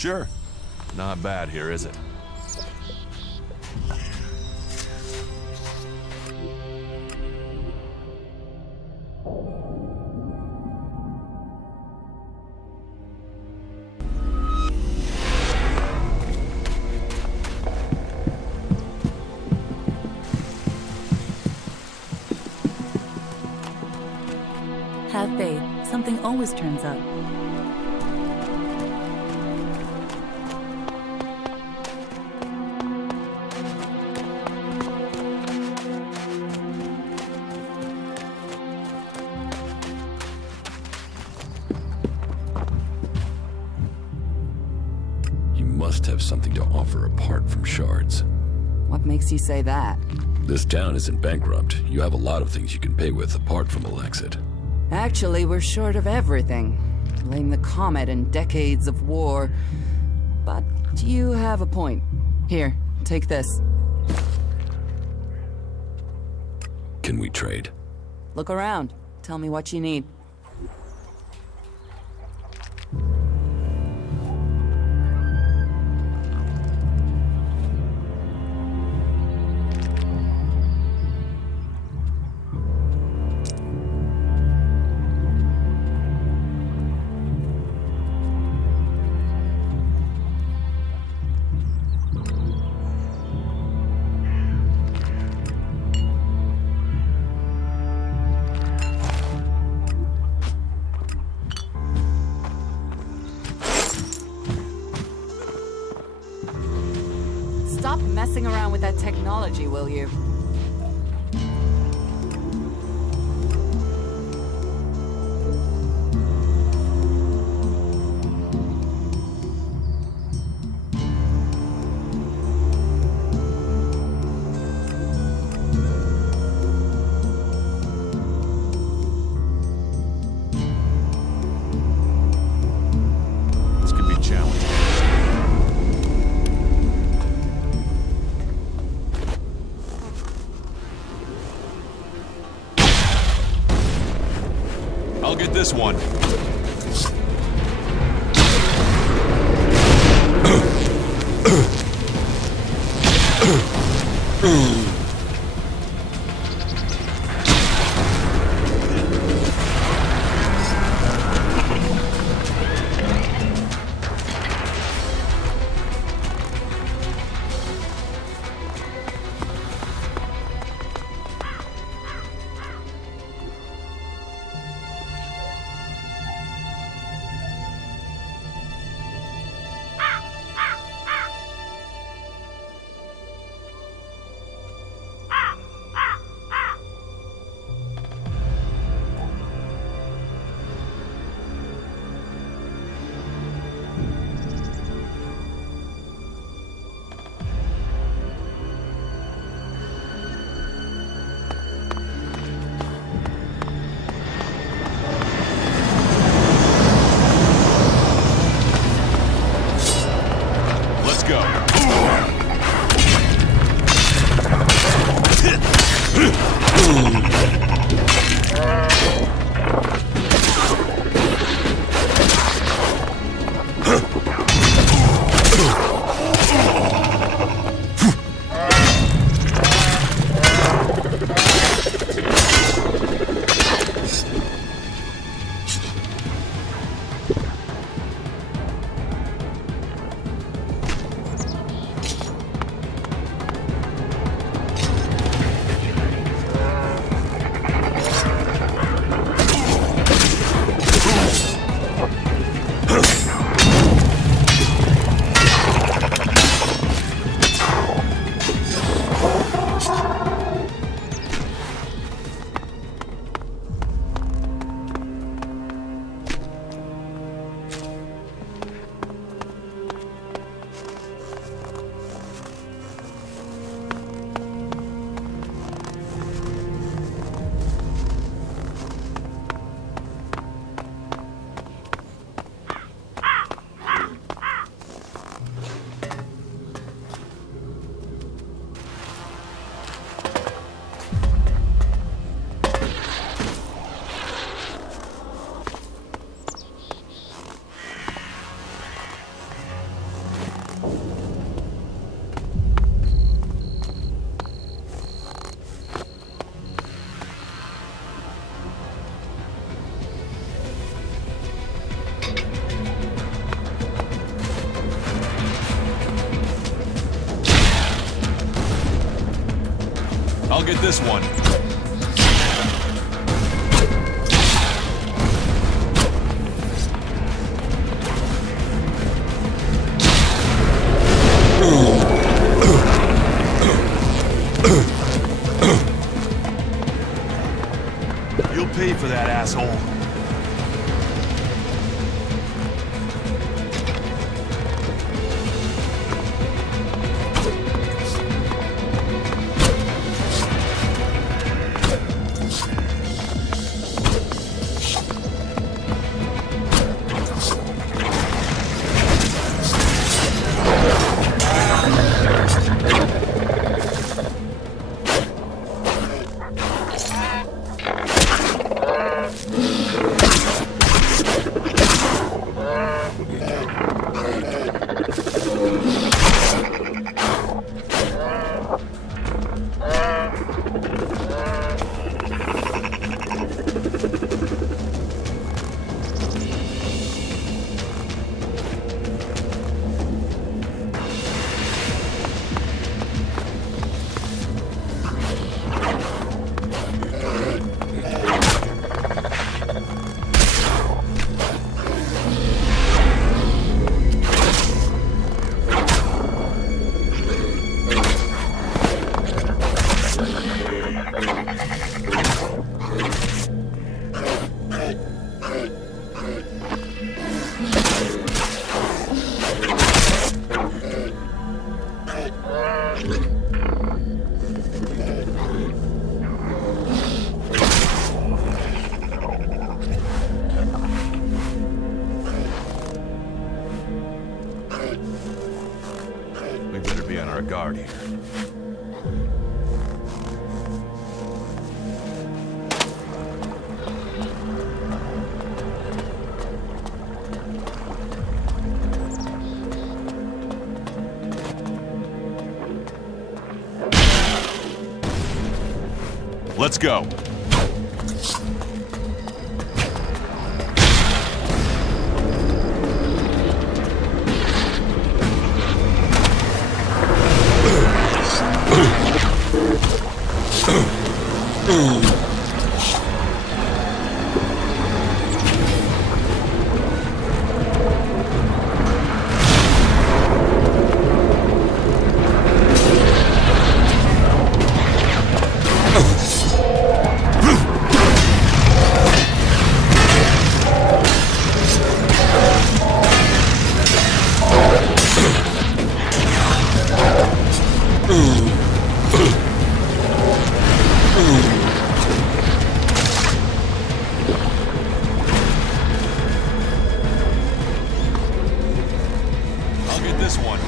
Sure. Not bad here, is it? Have faith. Something always turns up. You must have something to offer apart from shards. What makes you say that? This town isn't bankrupt. You have a lot of things you can pay with apart from ELEX. Actually, we're short of everything. Blame the comet and decades of war. But you have a point. Here, take this. Can we trade? Look around. Tell me what you need. Stop messing around with that technology, will you? This could be challenging. I'll get this one. Let's go. I'll get this one. You'll pay for that, asshole. We better be on our guard here. Let's go. I'll get this one.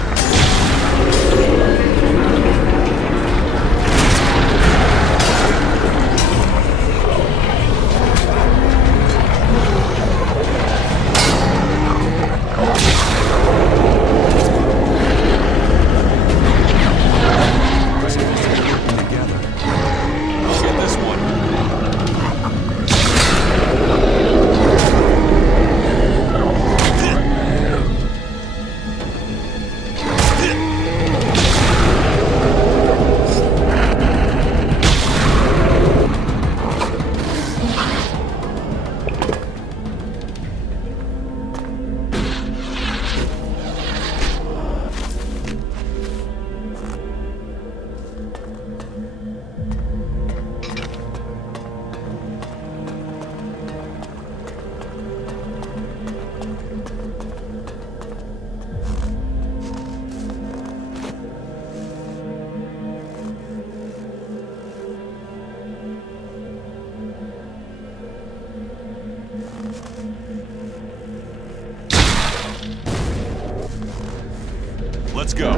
Let's go.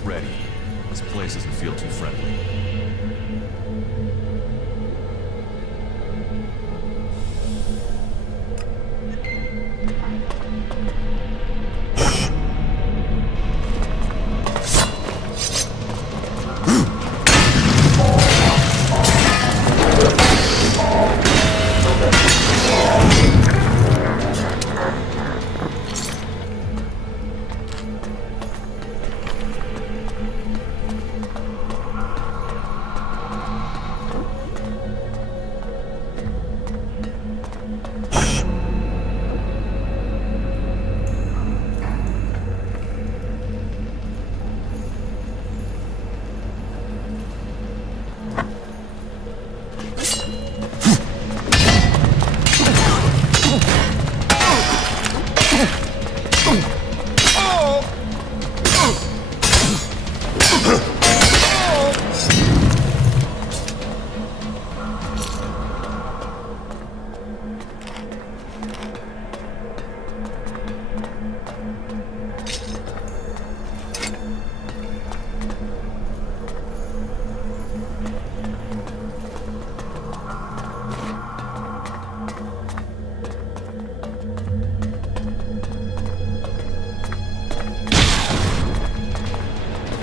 Get ready. This place doesn't feel too friendly.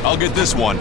I'll get this one.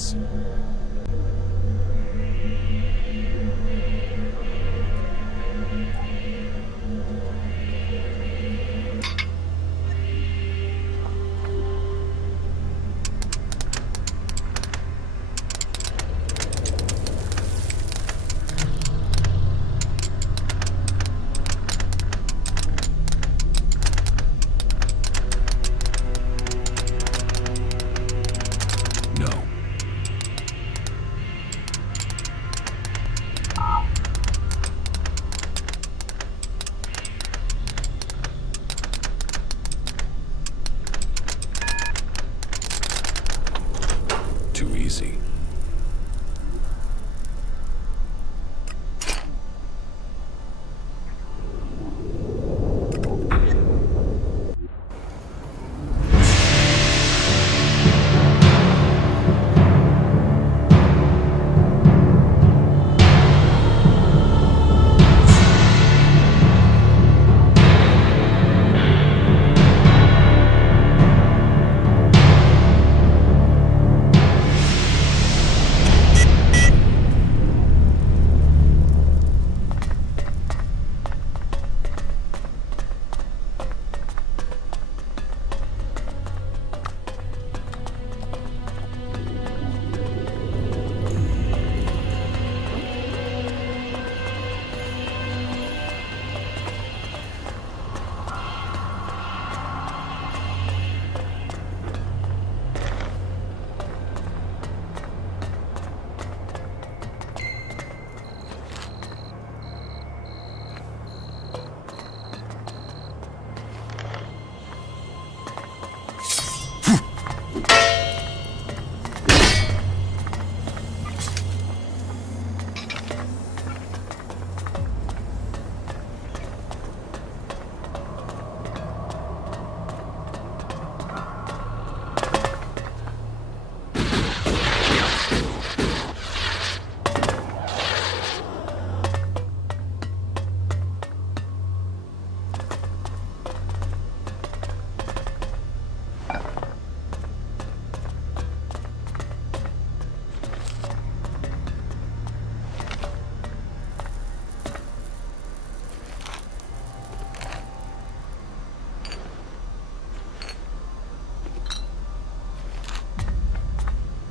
this. No. Too easy.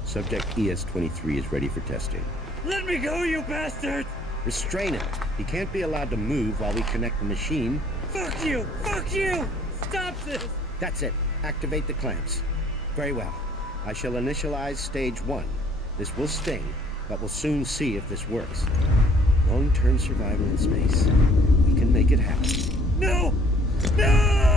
Subject ES-23 is ready for testing. Let me go, you bastard! Restrain him. He can't be allowed to move while we connect the machine. Fuck you! Fuck you! Stop this! That's it. Activate the clamps. Very well. I shall initialize stage 1. This will sting, but we'll soon see if this works. Long-term survival in space. We can make it happen. No! No!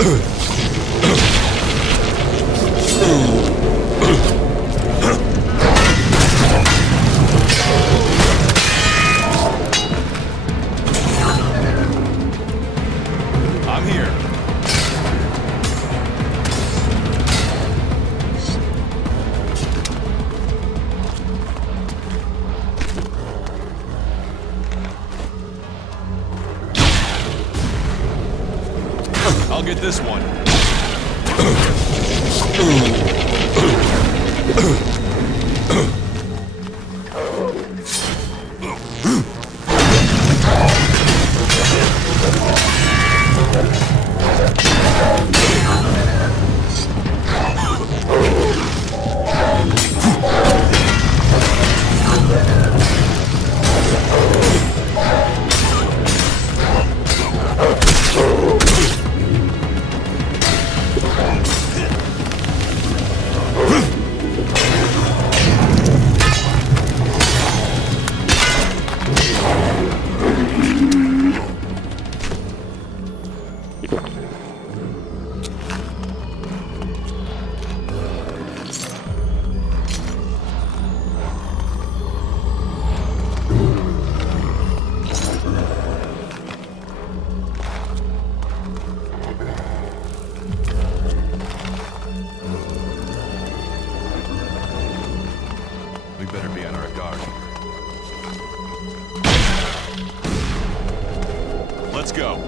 I'm here. I'll get this one. We better be on our guard. Let's go.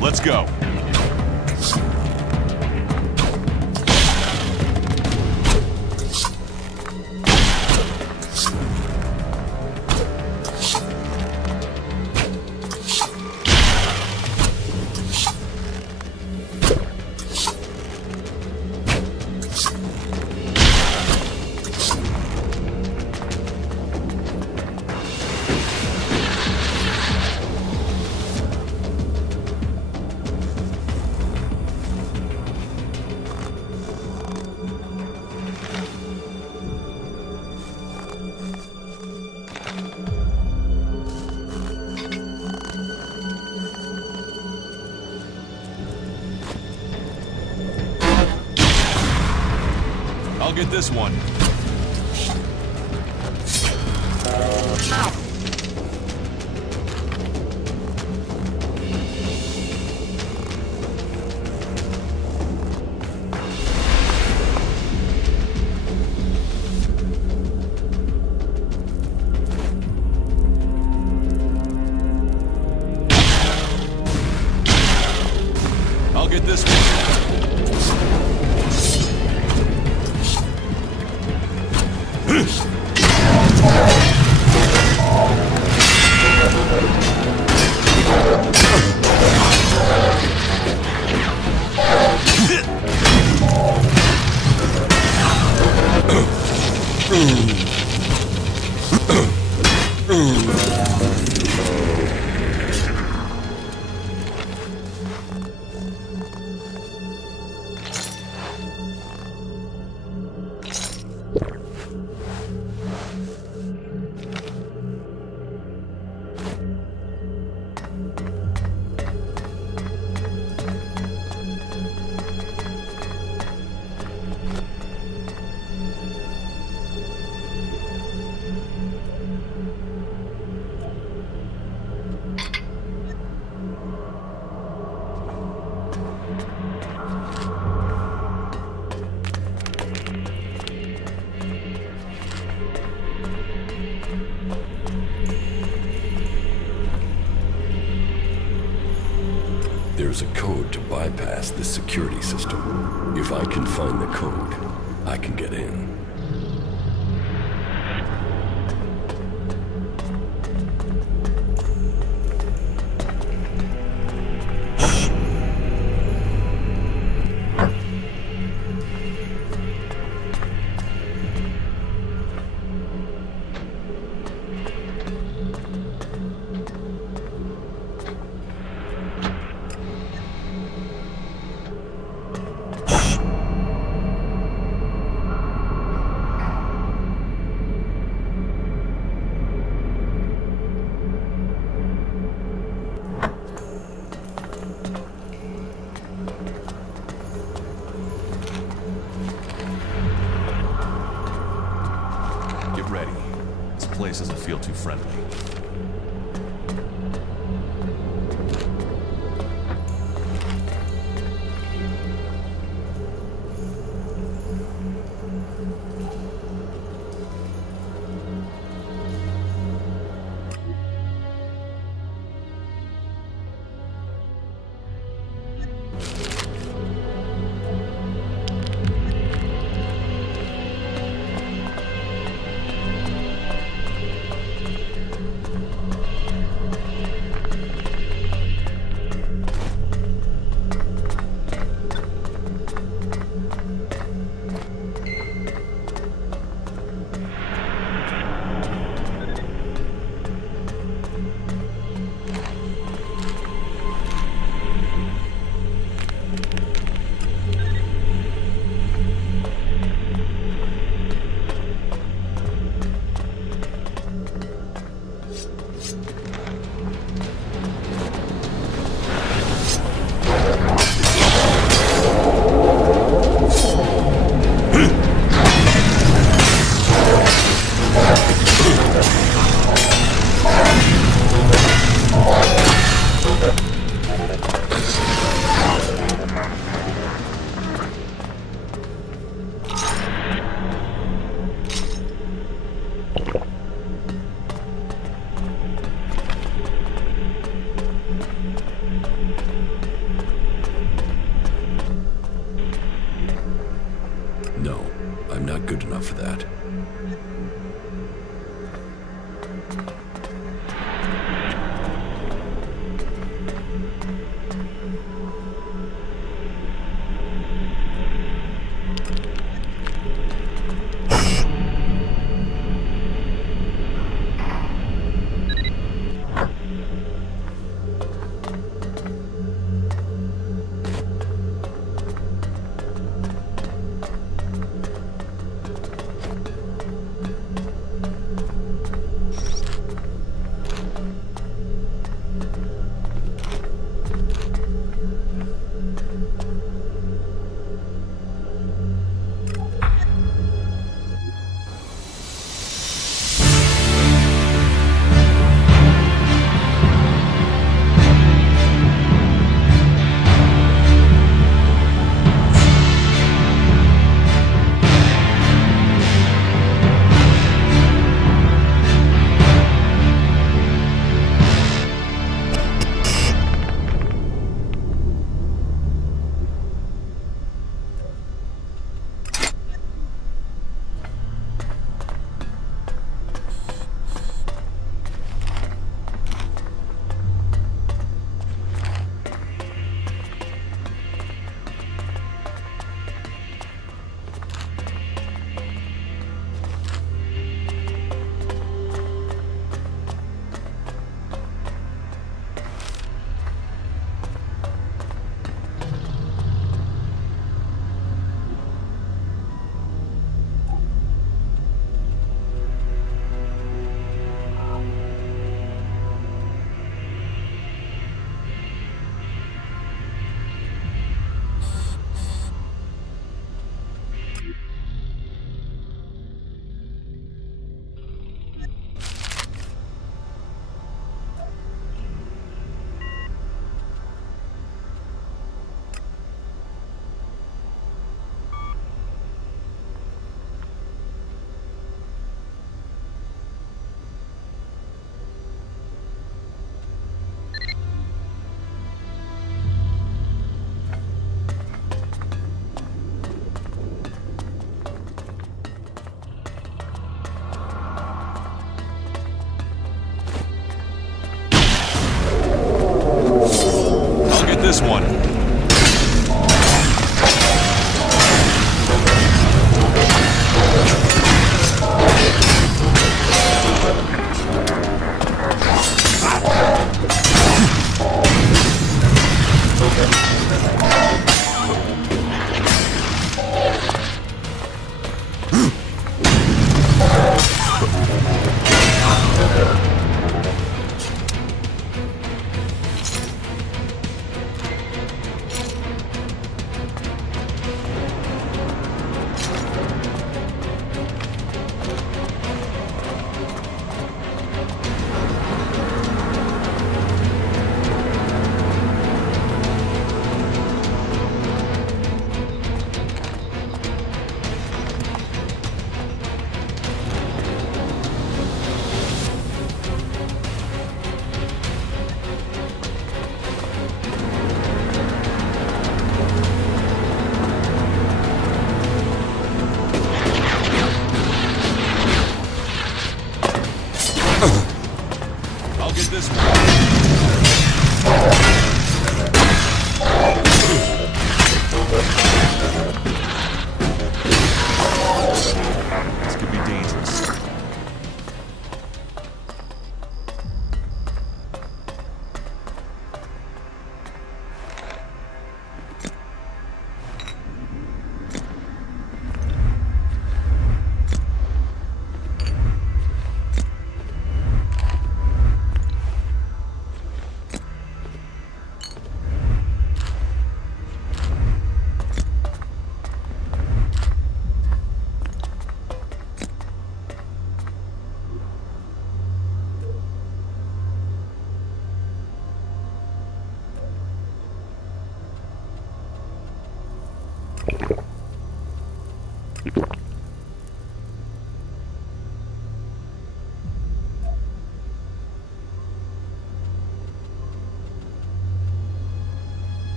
Let's go. I'll get this one. I'll get this one. There's a code to bypass this security system. If I can find the code, I can get in. Get ready. This place doesn't feel too friendly. No, I'm not good enough for that.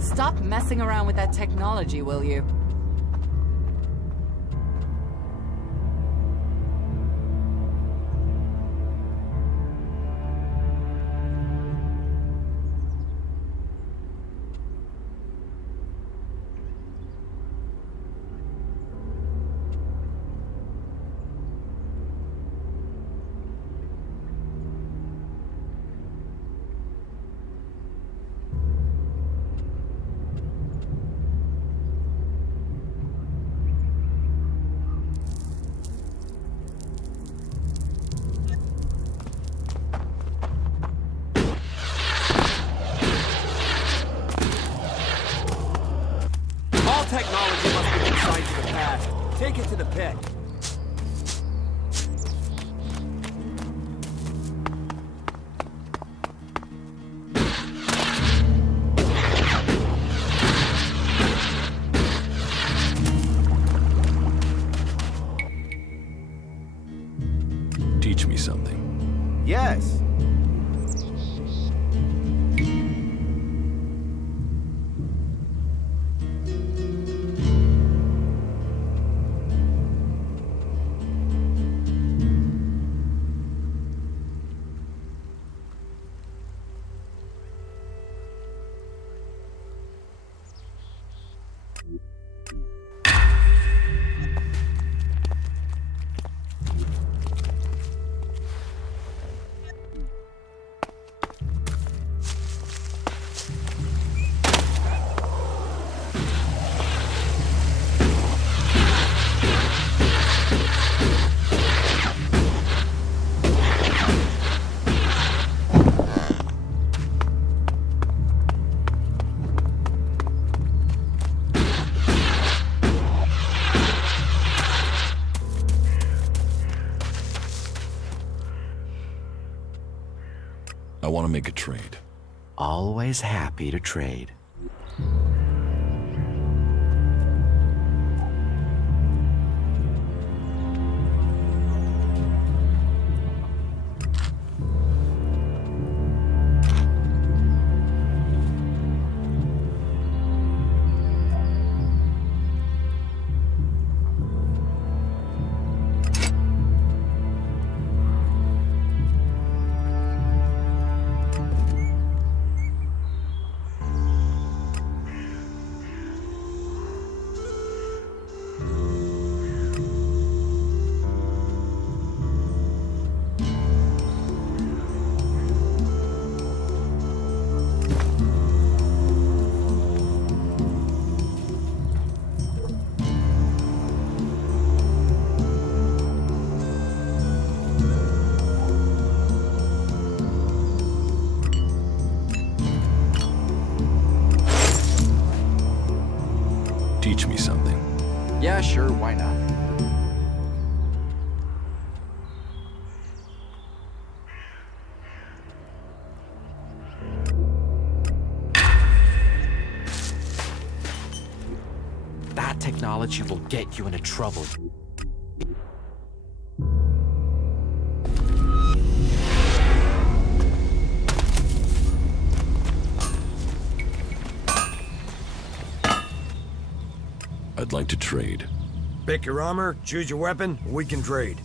Stop messing around with that technology, will you? Technology must be consigned to the past. Take it to the pit. Teach me something. Yes. I want to make a trade. Always happy to trade. Teach me something. Yeah, sure, why not? That technology will get you into trouble. I'd like to trade. Pick your armor, choose your weapon, we can trade.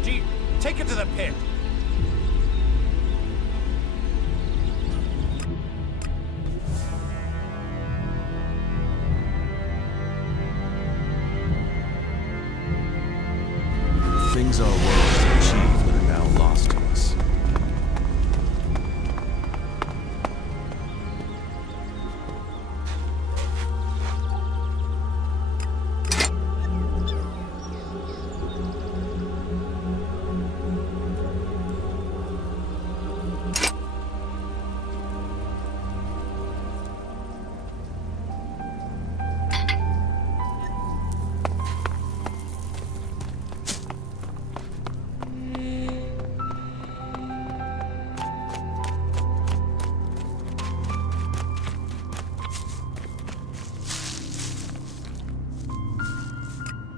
technology. Take it to the pit. Things our world has achieved are now lost to us.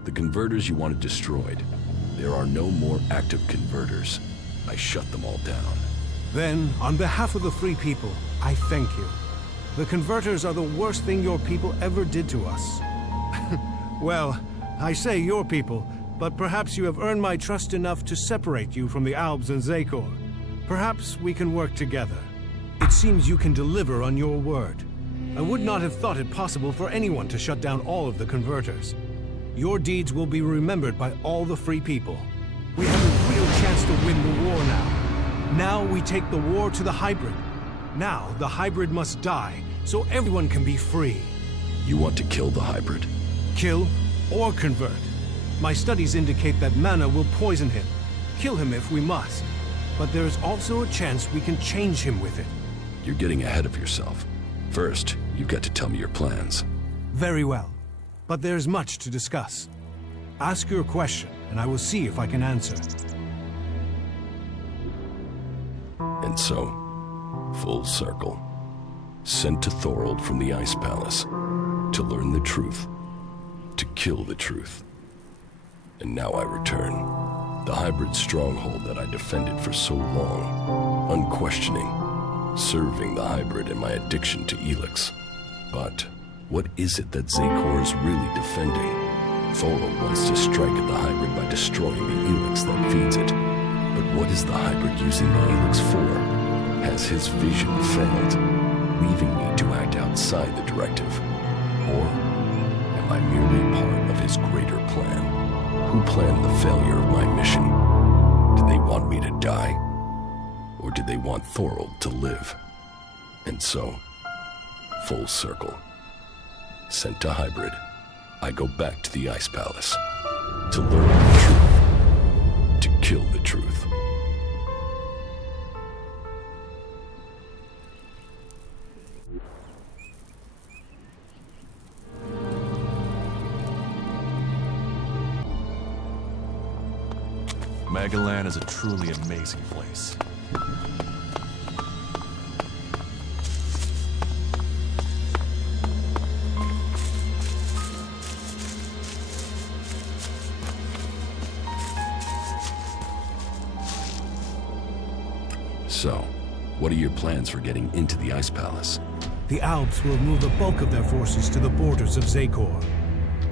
The converters you wanted destroyed. There are no more active converters. I shut them all down. Then, on behalf of the Free People, I thank you. The converters are the worst thing your people ever did to us. Well, I say your people, but perhaps you have earned my trust enough to separate you from the Albs and Zakor. Perhaps we can work together. It seems you can deliver on your word. I would not have thought it possible for anyone to shut down all of the converters. Your deeds will be remembered by all the Free People. We have a real chance to win the war now. Now we take the war to the hybrid. Now the hybrid must die, so everyone can be free. You want to kill the hybrid? Kill or convert. My studies indicate that mana will poison him. Kill him if we must. But there is also a chance we can change him with it. You're getting ahead of yourself. First, you've got to tell me your plans. Very well. But there's much to discuss. Ask your question, and I will see if I can answer. And so, full circle. Sent to Thorold from the Ice Palace to learn the truth, to kill the truth. And now I return. The hybrid stronghold that I defended for so long, unquestioning, serving the hybrid and my addiction to ELEX. But what is it that Zakor is really defending? Thorold wants to strike at the hybrid by destroying the ELEX that feeds it. But what is the hybrid using the ELEX for? Has his vision failed, leaving me to act outside the directive? Or am I merely part of his greater plan? Who planned the failure of my mission? Did they want me to die? Or did they want Thorold to live? And so, full circle. Sent to hybrid, I go back to the Ice Palace to learn the truth, to kill the truth. Magalan is a truly amazing place. So, what are your plans for getting into the Ice Palace? The Alps will move the bulk of their forces to the borders of Zakor.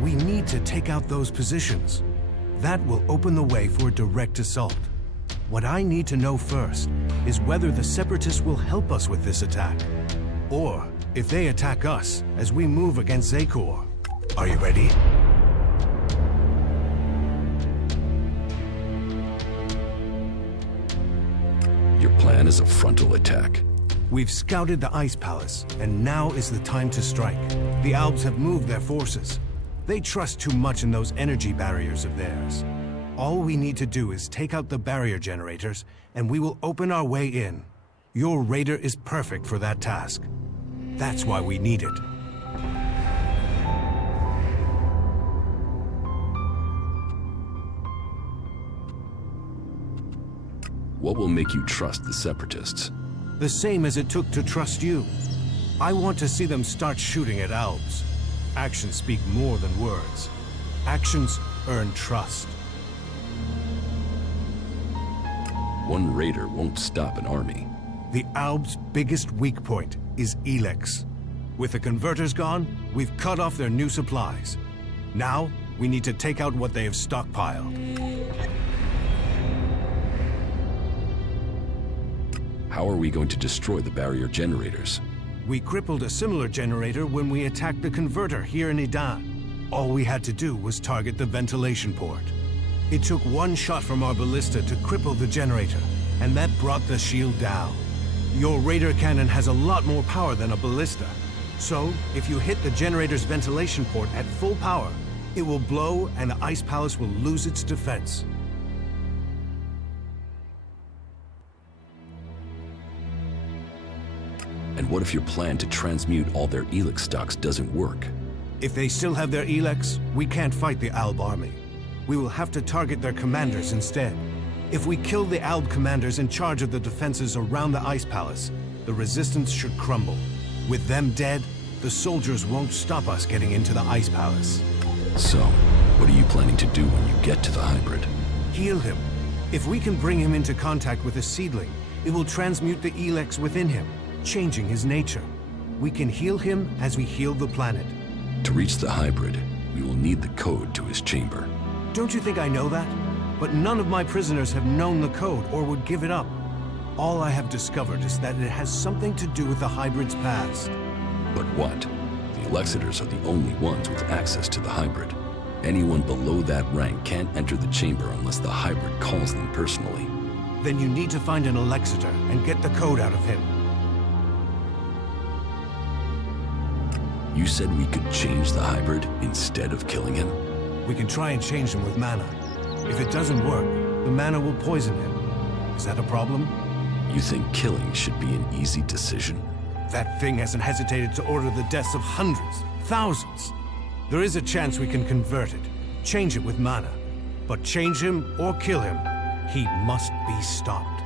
We need to take out those positions. That will open the way for a direct assault. What I need to know first is whether the Separatists will help us with this attack, or if they attack us as we move against Zakor. Are you ready? Your plan is a frontal attack. We've scouted the Ice Palace, and now is the time to strike. The Alps have moved their forces. They trust too much in those energy barriers of theirs. All we need to do is take out the barrier generators, and we will open our way in. Your raider is perfect for that task. That's why we need it. What will make you trust the Separatists? The same as it took to trust you. I want to see them start shooting at Alps. Actions speak more than words. Actions earn trust. One raider won't stop an army. The Albs' biggest weak point is ELEX. With the converters gone, we've cut off their new supplies. Now, we need to take out what they have stockpiled. how are we going to destroy the barrier generators? We crippled a similar generator when we attacked the converter here in Idan. All we had to do was target the ventilation port. It took one shot from our ballista to cripple the generator, and that brought the shield down. Your radar cannon has a lot more power than a ballista. So, if you hit the generator's ventilation port at full power, it will blow and the Ice Palace will lose its defense. And what if your plan to transmute all their ELEX stocks doesn't work? If they still have their ELEX, we can't fight the Alb army. We will have to target their commanders instead. If we kill the Alb commanders in charge of the defenses around the Ice Palace, the resistance should crumble. With them dead, the soldiers won't stop us getting into the Ice Palace. So, what are you planning to do when you get to the hybrid? Heal him. If we can bring him into contact with a seedling, it will transmute the ELEX within him, changing his nature. We can heal him as we heal the planet. To reach the hybrid, we will need the code to his chamber. Don't you think I know that? But none of my prisoners have known the code or would give it up. All I have discovered is that it has something to do with the hybrid's past. But what? The Elexitors are the only ones with access to the hybrid. Anyone below that rank can't enter the chamber unless the hybrid calls them personally. Then you need to find an Elexitor and get the code out of him. You said we could change the hybrid instead of killing him? We can try and change him with mana. If it doesn't work, the mana will poison him. Is that a problem? You think killing should be an easy decision? That thing hasn't hesitated to order the deaths of hundreds, thousands. There is a chance we can convert it, change it with mana. But change him or kill him, he must be stopped.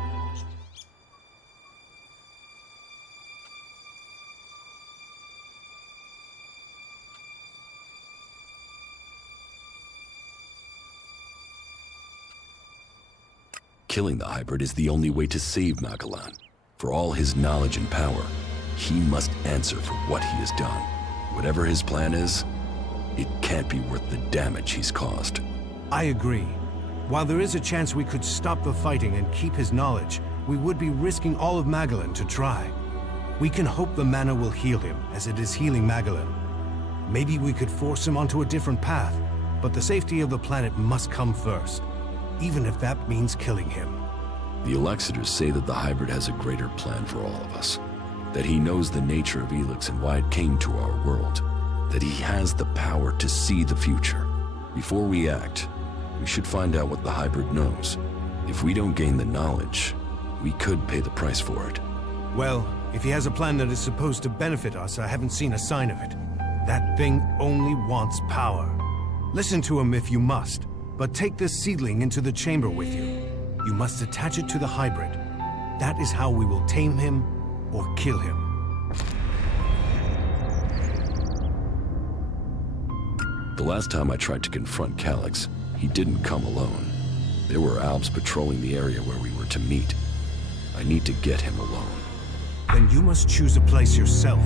Killing the hybrid is the only way to save Magalan. For all his knowledge and power, he must answer for what he has done. Whatever his plan is, it can't be worth the damage he's caused. I agree. While there is a chance we could stop the fighting and keep his knowledge, we would be risking all of Magalan to try. We can hope the mana will heal him, as it is healing Magalan. Maybe we could force him onto a different path, but the safety of the planet must come first, even if that means killing him. The Elexitors say that the hybrid has a greater plan for all of us. That he knows the nature of ELEX and why it came to our world. That he has the power to see the future. Before we act, we should find out what the hybrid knows. If we don't gain the knowledge, we could pay the price for it. Well, if he has a plan that is supposed to benefit us, I haven't seen a sign of it. That thing only wants power. Listen to him if you must, but take this seedling into the chamber with you. You must attach it to the hybrid. That is how we will tame him or kill him. The last time I tried to confront Calyx, he didn't come alone. There were Alps patrolling the area where we were to meet. I need to get him alone. Then you must choose a place yourself.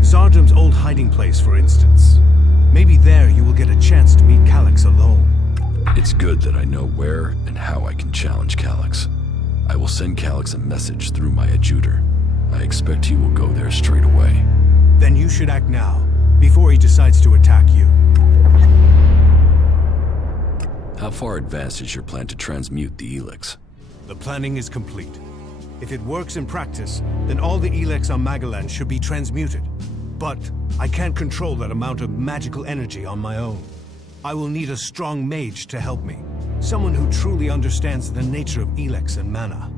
Zardum's old hiding place, for instance. Maybe there you will get a chance to meet Calyx alone. It's good that I know where and how I can challenge Calyx. I will send Calyx a message through my adjutor. I expect he will go there straight away. Then you should act now, before he decides to attack you. How far advanced is your plan to transmute the ELEX? The planning is complete. If it works in practice, then all the ELEX on Magalan should be transmuted. But I can't control that amount of magical energy on my own. I will need a strong mage to help me. Someone who truly understands the nature of ELEX and mana.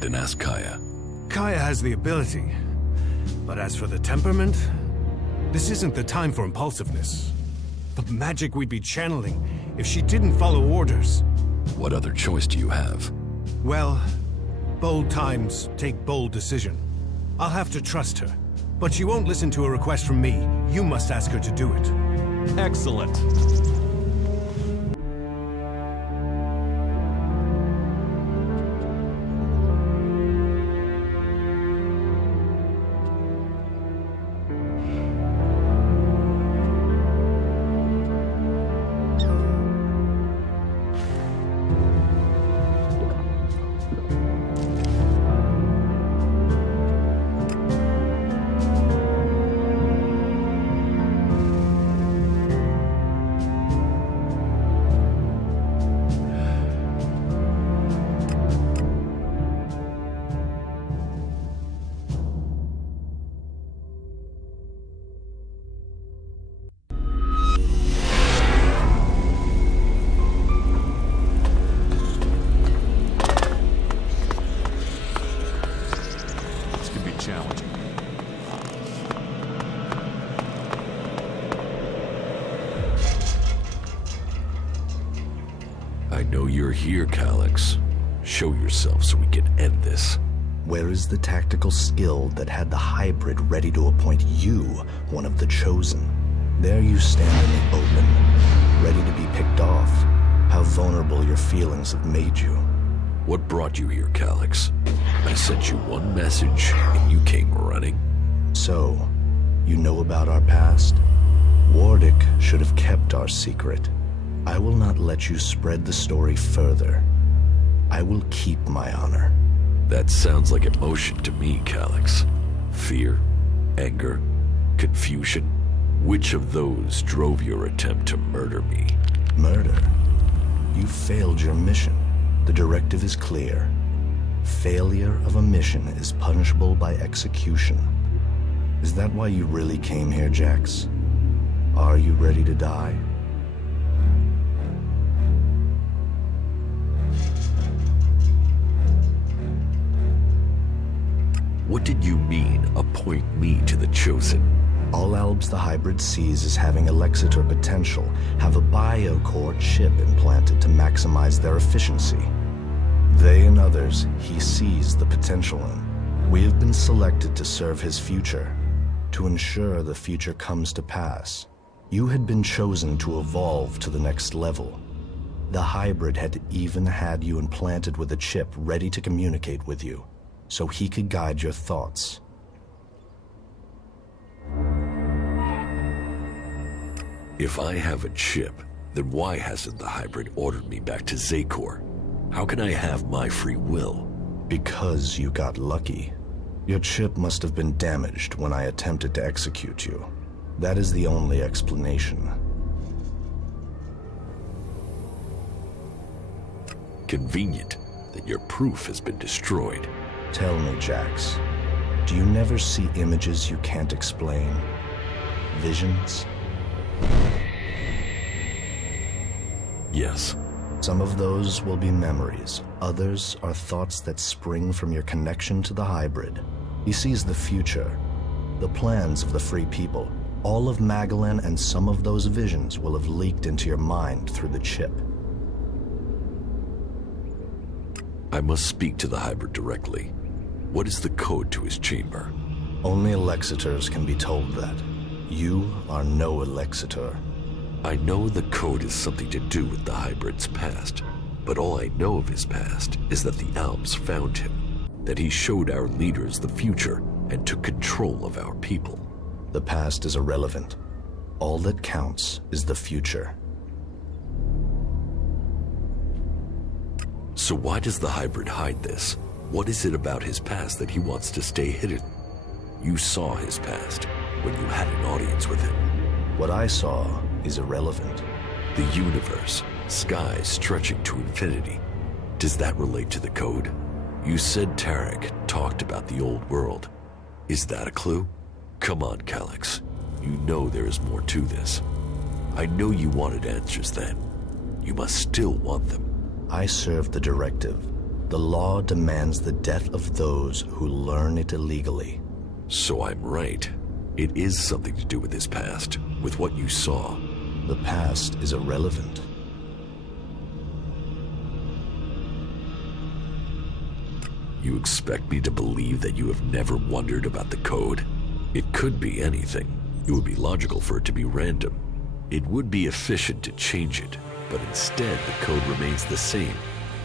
Then ask Kaya. Kaya has the ability. But as for the temperament, this isn't the time for impulsiveness. The magic we'd be channeling if she didn't follow orders. What other choice do you have? Well, bold times take bold decision. I'll have to trust her. But she won't listen to a request from me. You must ask her to do it. Excellent. I know you're here, Calyx. Show yourself so we can end this. Where is the tactical skill that had the hybrid ready to appoint you one of the chosen? There you stand in the open, ready to be picked off. How vulnerable your feelings have made you. What brought you here, Calyx? I sent you one message, and you came running. So, you know about our past? Wardick should have kept our secret. I will not let you spread the story further. I will keep my honor. That sounds like emotion to me, Calyx. Fear, anger, confusion. Which of those drove your attempt to murder me? Murder? You failed your mission. The directive is clear. Failure of a mission is punishable by execution. Is that why you really came here, Jax? Are you ready to die? What did you mean, appoint me to the Chosen? All Albs the hybrid sees as having Alexitor potential have a biocore chip implanted to maximize their efficiency. They and others he sees the potential in. We have been selected to serve his future, to ensure the future comes to pass. You had been chosen to evolve to the next level. The hybrid had even had you implanted with a chip ready to communicate with you, so he could guide your thoughts. If I have a chip, then why hasn't the hybrid ordered me back to Zakor? How can I have my free will? Because you got lucky. Your chip must have been damaged when I attempted to execute you. That is the only explanation. Convenient that your proof has been destroyed. Tell me, Jax, do you never see images you can't explain? Visions? Yes. Some of those will be memories. Others are thoughts that spring from your connection to the hybrid. He sees the future, the plans of the free people. All of Magalan and some of those visions will have leaked into your mind through the chip. I must speak to the hybrid directly. What is the code to his chamber? Only Alexitors can be told that. You are no Alexitor. I know the code has something to do with the hybrid's past, but all I know of his past is that the Alps found him, that he showed our leaders the future and took control of our people. The past is irrelevant. All that counts is the future. So why does the hybrid hide this? What is it about his past that he wants to stay hidden? You saw his past when you had an audience with him. What I saw is irrelevant. The universe, skies stretching to infinity. Does that relate to the code? You said Tarek talked about the old world. Is that a clue? Come on, Calyx. You know there is more to this. I know you wanted answers then. You must still want them. I serve the directive. The law demands the death of those who learn it illegally. So I'm right. It is something to do with his past, with what you saw. The past is irrelevant. You expect me to believe that you have never wondered about the code? It could be anything. It would be logical for it to be random. It would be efficient to change it, but instead the code remains the same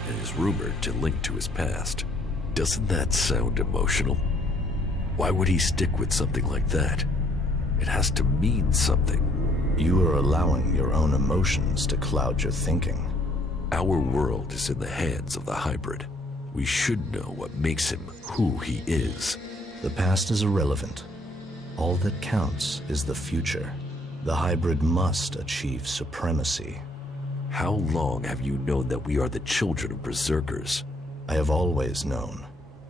and is rumored to link to his past. Doesn't that sound emotional? Why would he stick with something like that? It has to mean something. You are allowing your own emotions to cloud your thinking. Our world is in the hands of the hybrid. We should know what makes him who he is. The past is irrelevant. All that counts is the future. The hybrid must achieve supremacy. How long have you known that we are the children of berserkers? I have always known.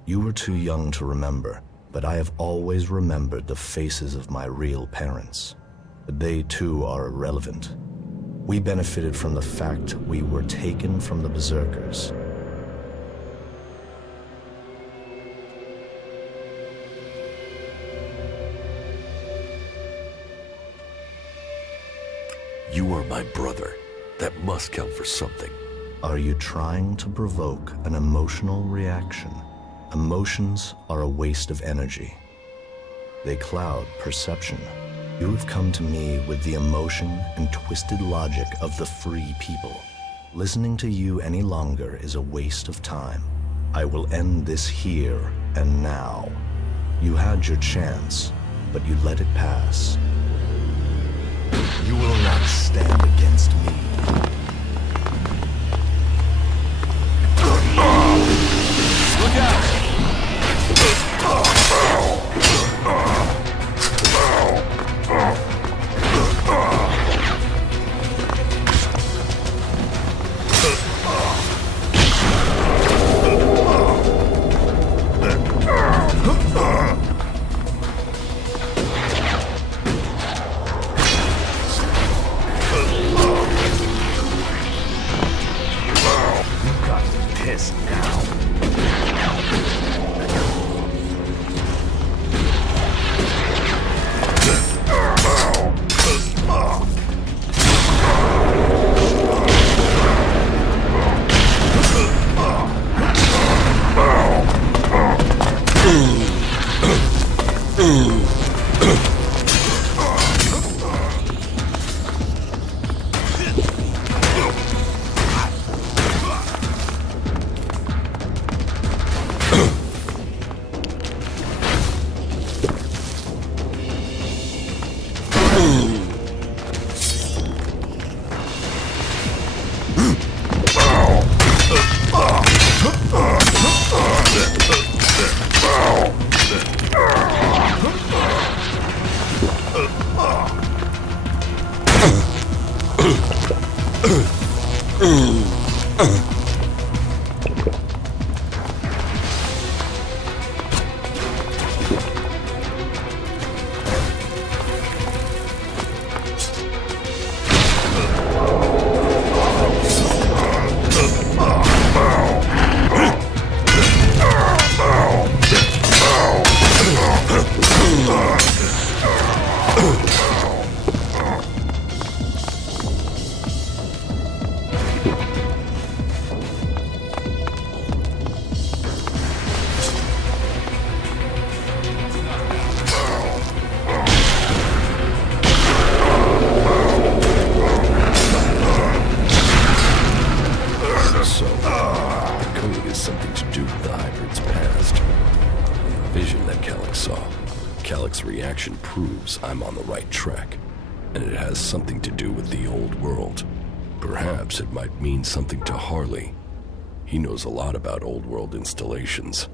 You were too young to remember, but I have always remembered the faces of my real parents. But they too are irrelevant. We benefited from the fact we were taken from the berserkers. You are my brother. That must count for something. Are you trying to provoke an emotional reaction? Emotions are a waste of energy. They cloud perception. You have come to me with the emotion and twisted logic of the free people. Listening to you any longer is a waste of time. I will end this here and now. You had your chance, but you let it pass. You will not stand against me. Look out! Reaction proves I'm on the right track, and it has something to do with the old world. Perhaps it might mean something to Harley. He knows a lot about old world installations.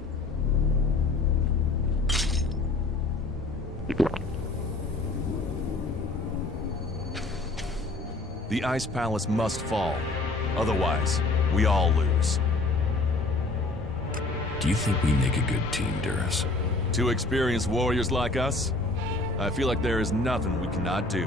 The Ice Palace must fall. Otherwise, we all lose. Do you think we make a good team, Duras? Two experienced warriors like us? I feel like there is nothing we cannot do.